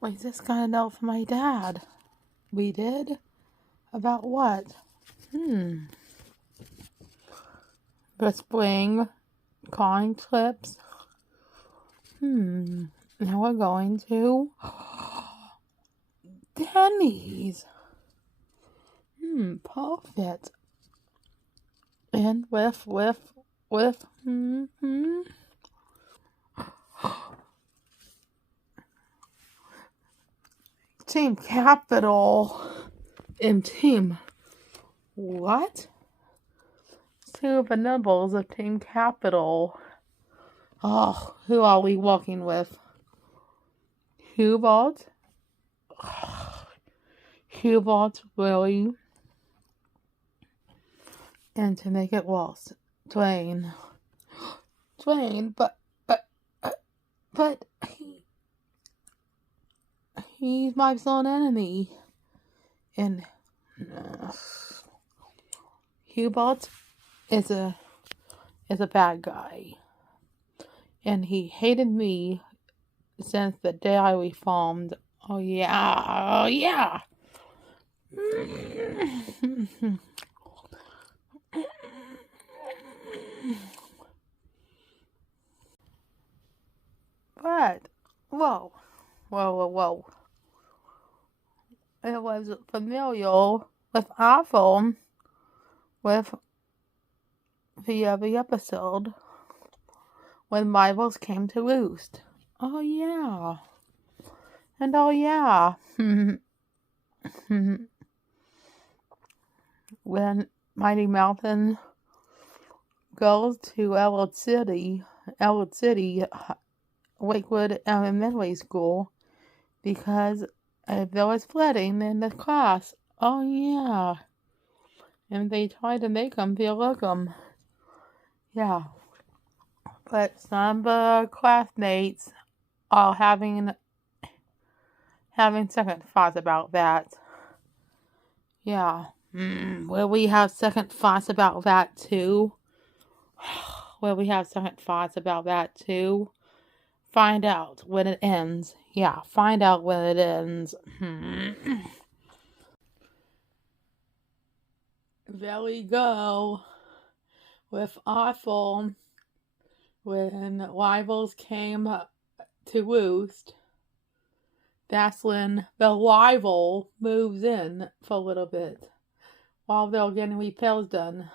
We just got a note from my dad. We did? About what? The spring coin clips. Now we're going to Denny's. Perfect. And with Team Capital and Team what? Two of the numbers of Team Capital. Oh, who are we walking with? Hubert? Hubert, really? And to make it worse, Dwayne. Dwayne, but he's my son enemy. And Hubert is a bad guy. And he hated me since the day I reformed. Oh yeah. But, whoa. It was familiar with awful with the other episode when rivals came to roost. Oh yeah. And oh yeah. When Mighty Mountain goes to Elwood City, Lakewood Elementary School, because there was flooding in the class. Oh yeah. And they tried to make them feel welcome. Yeah. But some of the classmates are having second thoughts about that. Yeah. Will we have second thoughts about that too? Find out when it ends. Yeah, find out when it ends. There we go. With awful, when rivals came to roost, that's when the rival moves in for a little bit while they're getting repairs done.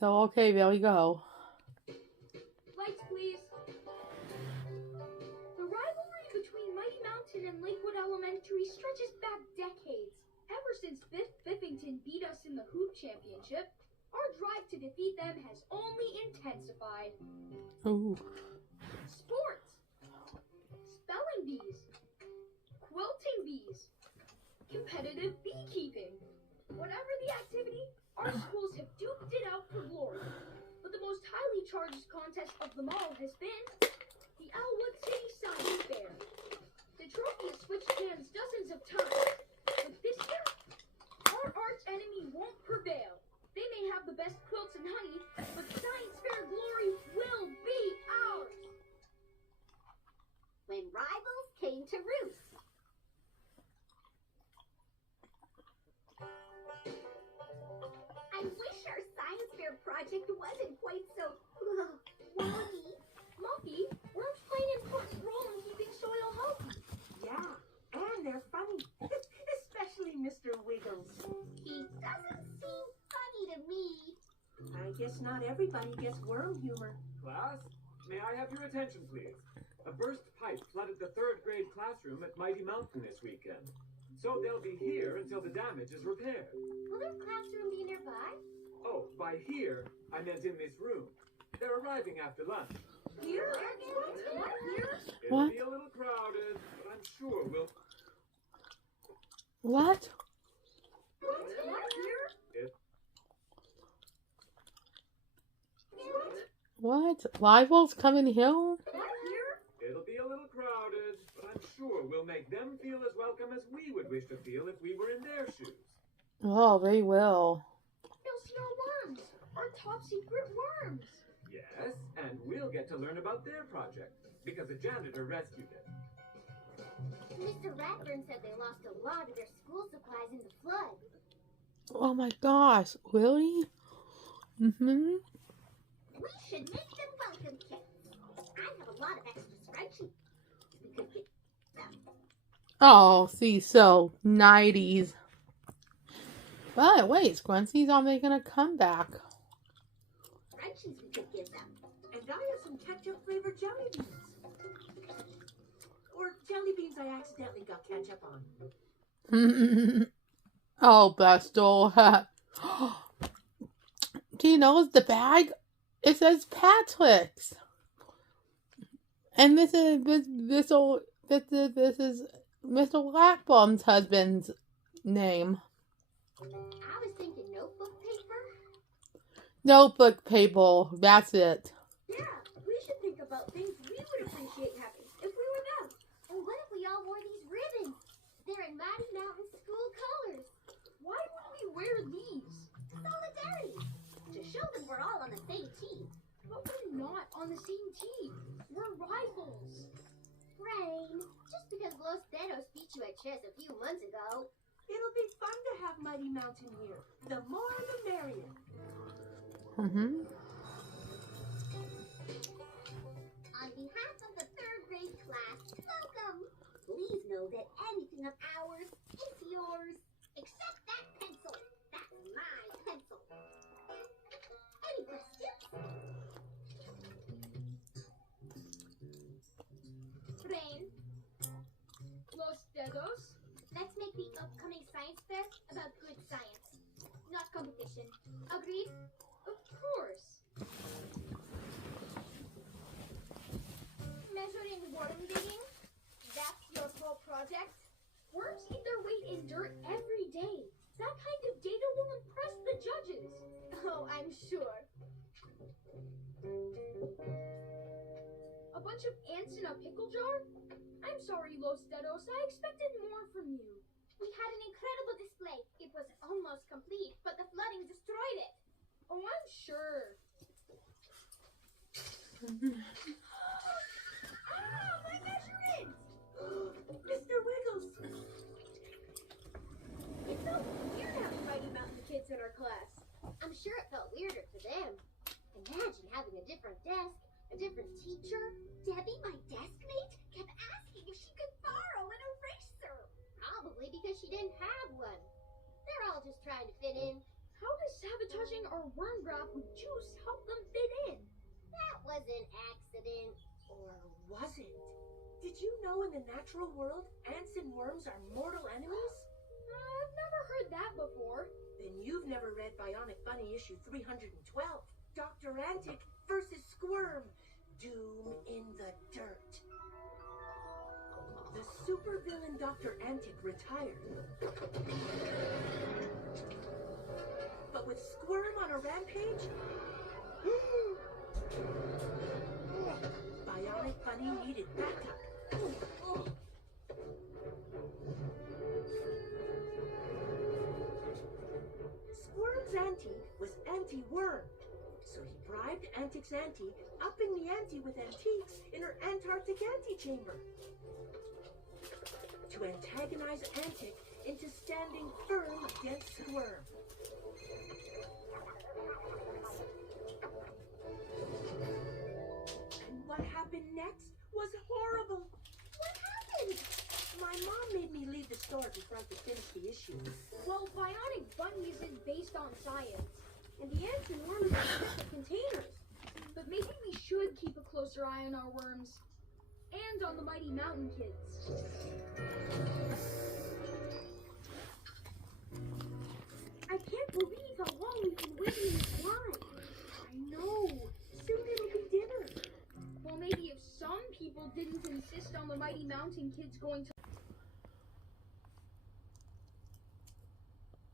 So, okay, there we go. Lights, please. The rivalry between Mighty Mountain and Lakewood Elementary stretches back decades. Ever since Biffington beat us in the hoop championship, our drive to defeat them has only intensified. Ooh. Sports, spelling bees, quilting bees, competitive beekeeping. Whatever the activity, our schools have duked it out for glory. But the most highly charged contest of them all has been the Elwood City Science Fair. The trophy has switched hands dozens of times, but this year, our arch enemy won't prevail. They may have the best quilts and honey, but Science Fair glory will be ours. When rivals came to roost. I wish our Science Fair project wasn't quite so wonky. Muffy, worms play an important role in keeping soil healthy. Yeah, and they're funny. Especially Mr. Wiggles. He doesn't seem funny to me. I guess not everybody gets worm humor. Class, may I have your attention, please? A burst pipe flooded the 3rd grade classroom at Mighty Mountain this weekend. So they'll be here until the damage is repaired. Will their classroom be nearby? Oh, by here, I meant in this room. They're arriving after lunch. Here? What? Here? It'll be a little crowded, but I'm sure we'll... What? What? Here? What? Rivals coming here? What? Here? It'll be a little crowded, but I'm sure we'll make them feel as welcome as we would wish to feel if we were in their shoes. Oh, they will. They'll see our worms. Our top secret worms. Yes, and we'll get to learn about their project, because a janitor rescued it. Mr. Ratburn said they lost a lot of their school supplies in the flood. Oh my gosh, really? Mm-hmm. We should make them welcome kits. I have a lot of extra spreadsheets. We could get them. Oh, see, so 90s. But wait, Squincy's are making a comeback. Spreadsheets we could give them. And I have some ketchup flavored jelly beans. Or jelly beans I accidentally got ketchup on. Oh, Bestel. Do you know the bag? It says Patrick's. And this is Mr. Ratbom's husband's name. I was thinking notebook paper. Notebook paper, that's it. Yeah, we should think about things we would appreciate having if we were them. And what if we all wore these ribbons? They're in Mighty Mountain school colors. Why would we wear these? Solidarity. To show them we're all on the same team. But we're not on the same team. We're rivals. Rain. Just because Los Dedos beat you at chess a few months ago. It'll be fun to have Mighty Mountain here. The more the merrier. Mm-hmm. On behalf of the third grade class, welcome. Please know that anything of ours is yours. Except that pencil. That's my pencil. Any questions? Rain. Los Dedos. Let's make the upcoming science fair about good science, not competition. Agreed? Of course. Measuring worm digging? That's your whole project? Worms eat their weight in dirt every day. That kind of data will impress the judges. Oh, I'm sure. A bunch of ants in a pickle jar? I'm sorry, Los Dedos. I expected more from you. We had an incredible display. It was almost complete, but the flooding destroyed it. Oh, I'm sure. Ah, my measurements! Mr. Wiggles! It felt weird having Mighty Mountain kids in our class. I'm sure it felt weirder for them. Imagine having a different desk, a different teacher. Debbie, my desk mate, kept asking if she could borrow an eraser. Probably because she didn't have one. They're all just trying to fit in. How does sabotaging our worm graph with juice help them fit in? That was an accident. Or was it? Did you know in the natural world, ants and worms are mortal enemies? I've never heard that before. Then you've never read Bionic Bunny issue 312. Dr. Antic versus Squirm. Doom in the dirt. The supervillain Dr. Antic retired. But with Squirm on a rampage, Bionic Bunny needed backup. Squirm's auntie was anti-worm, so he bribed Antic's auntie, upping the ante with antiques in her Antarctic antechamber. To antagonize Antic into standing firm against Squirm. And what happened next was horrible. What happened? My mom made me leave the store before I could finish the issue. Well, Bionic Bunny isn't based on science, and the ants and worms are separate containers. But maybe we should keep a closer eye on our worms and on the Mighty Mountain kids. I can't believe how long we've been waiting in this line. I know. Soon it'll be dinner. Well, maybe if some people didn't insist on the Mighty Mountain kids going to...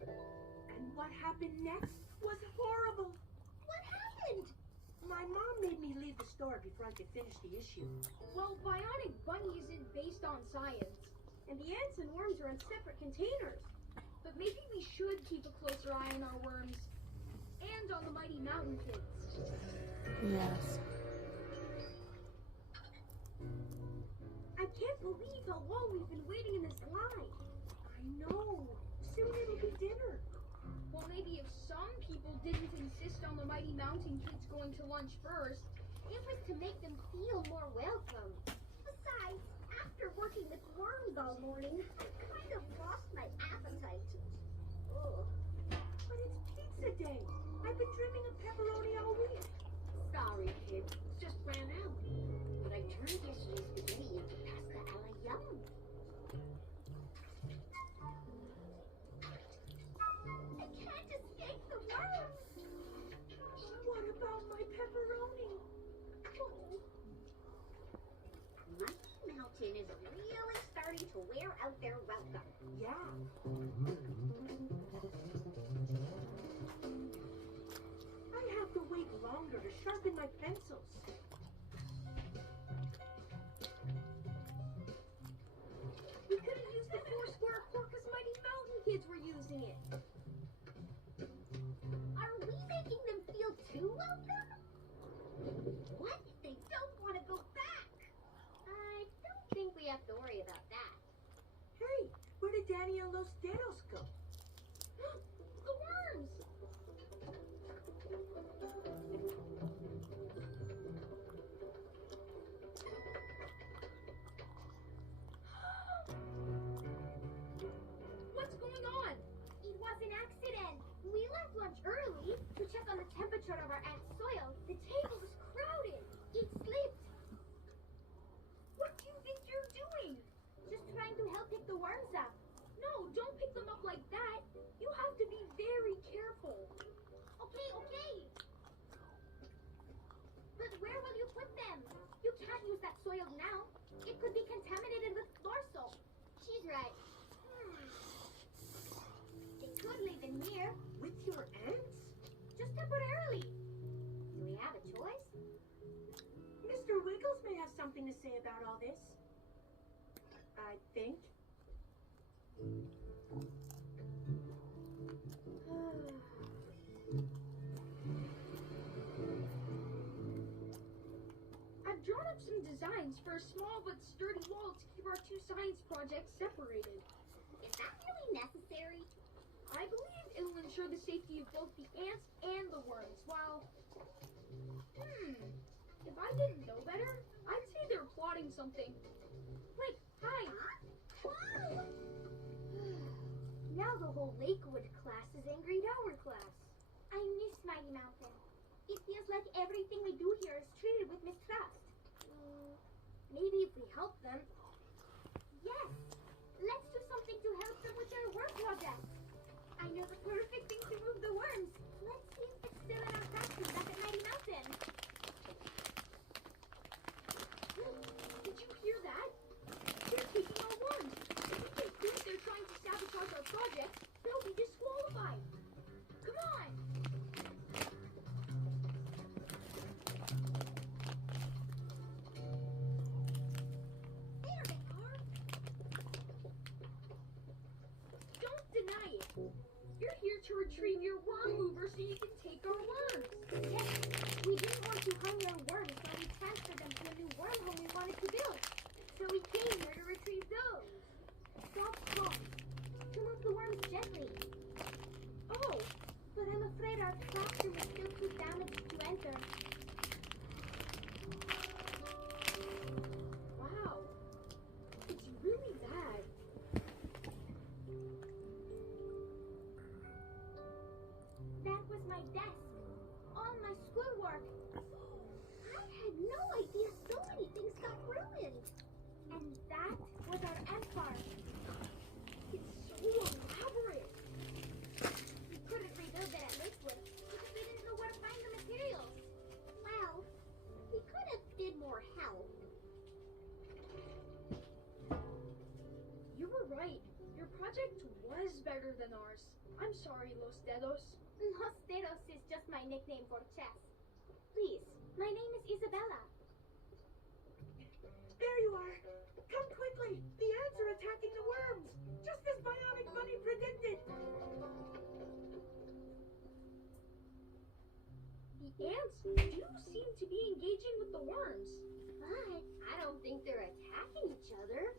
And what happened next was horrible. What happened? My mom made me leave the store before I could finish the issue. Well, Bionic Bunny isn't based on science, and the ants and worms are in separate containers. But maybe we should keep a closer eye on our worms and on the Mighty Mountain kids. Yes. I can't believe how long we've been waiting in this line. I know. Soon it'll be dinner. Well, maybe if some people didn't insist on the Mighty Mountain kids going to lunch first. It was to make them feel more welcome. Besides, after working with worms all morning, I kind of lost my appetite. Ugh. But it's pizza day. I've been dreaming of pepperoni all week. Sorry, kid. Just ran out. But I turned yesterday's spaghetti into pasta a la yum. I can't escape the worms. What about my pepperoni? Mighty Mountain is really starting to wear out their welcome. Yeah. I have to wait longer to sharpen my pencils. We could have used the 4 square core because Mighty Mountain kids were using it. Are we making them feel too welcome? What if they don't want to go back? I don't think we have to worry about that. Hey, where did Danny and Los Dedos go? The worms! What's going on? It was an accident. We left lunch early to check on the temperature of our aunt's soil. The table was crowded. It slipped. What do you think you're doing? Just trying to help pick the worms up. No, don't pick them up like that. You have to be very careful. Okay. But where will you put them? You can't use that soil now. It could be contaminated with florsal. She's right. They could leave them here, With your aunts? just temporarily. Do we have a choice? Mr. Wiggles may have something to say about all this. I think. I've drawn up some designs for a small but sturdy wall to keep our 2 science projects separated. Is that really necessary? I believe it will ensure the safety of both the ants and the worms, while... If I didn't know better, I'd say they're plotting something. Like, hi! Huh? Now the whole Lakewood class is angry at our class. I miss Mighty Mountain. It feels like everything we do here is treated with mistrust. Maybe if we help them. Yes! Let's do something to help them with their work project. I know the perfect thing to move the worms. Let's see if it's still in our classroom back at Mighty Mountain. Did you hear that? They're taking our worms. If we can think they're trying to sabotage our project, they'll be disqualified. Come on! There they are. Don't deny it. You're here to retrieve your worm mover so you can take our worms. Yes, we didn't want to harm your worms while we transferred them to a new wormhole we wanted to build. So we came here to retrieve those. Soft palms. To move the worms gently. Oh, but I'm afraid our classroom is still too damaged to enter. Wow. It's really bad. That was my desk. All my schoolwork. I had no idea so many things got ruined. And that was our ant farm. It's so elaborate. We couldn't rebuild it at Lakewood because we didn't know where to find the materials. Well, we could have did more help. You were right. Your project was better than ours. I'm sorry, Los Dedos. Los Dedos is just my nickname for chess. Please, my name is Isabella. There you are. Come quickly. The ants are attacking the worms. Just as Bionic Bunny predicted. The ants do seem to be engaging with the worms. But I don't think they're attacking each other.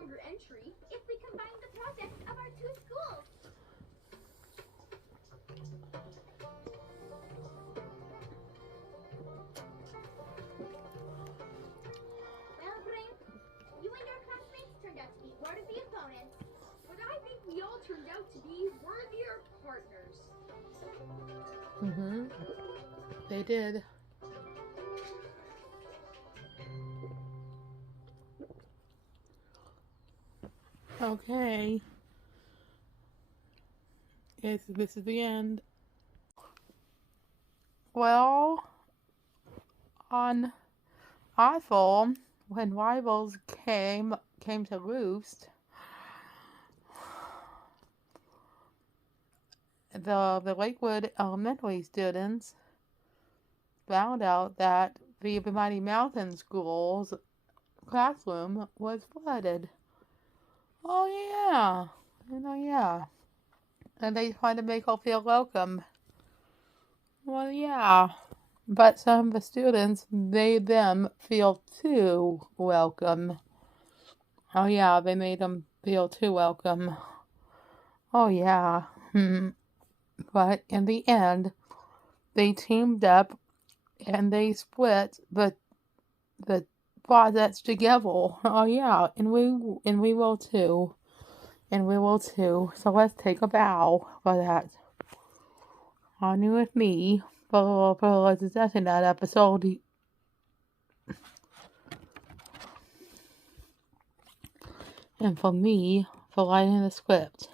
stronger entry. If we combine the projects of our two schools. Well, Brink, you and your classmates turned out to be worthy opponents. But I think we all turned out to be worthier partners. They did. Okay. This is the end. Well, on Eiffel, when rivals came to roost, the Lakewood Elementary students found out that the Mighty Mountain School's classroom was flooded. Oh yeah, yeah. And they tried to make her feel welcome. Well, yeah. But some of the students made them feel too welcome. Oh yeah, they made them feel too welcome. Oh yeah. But in the end, they teamed up and they split the projects together. Oh yeah, and we will too. And we will too. So let's take a bow for that. On you with me for discussing that episode. And for me for writing the script.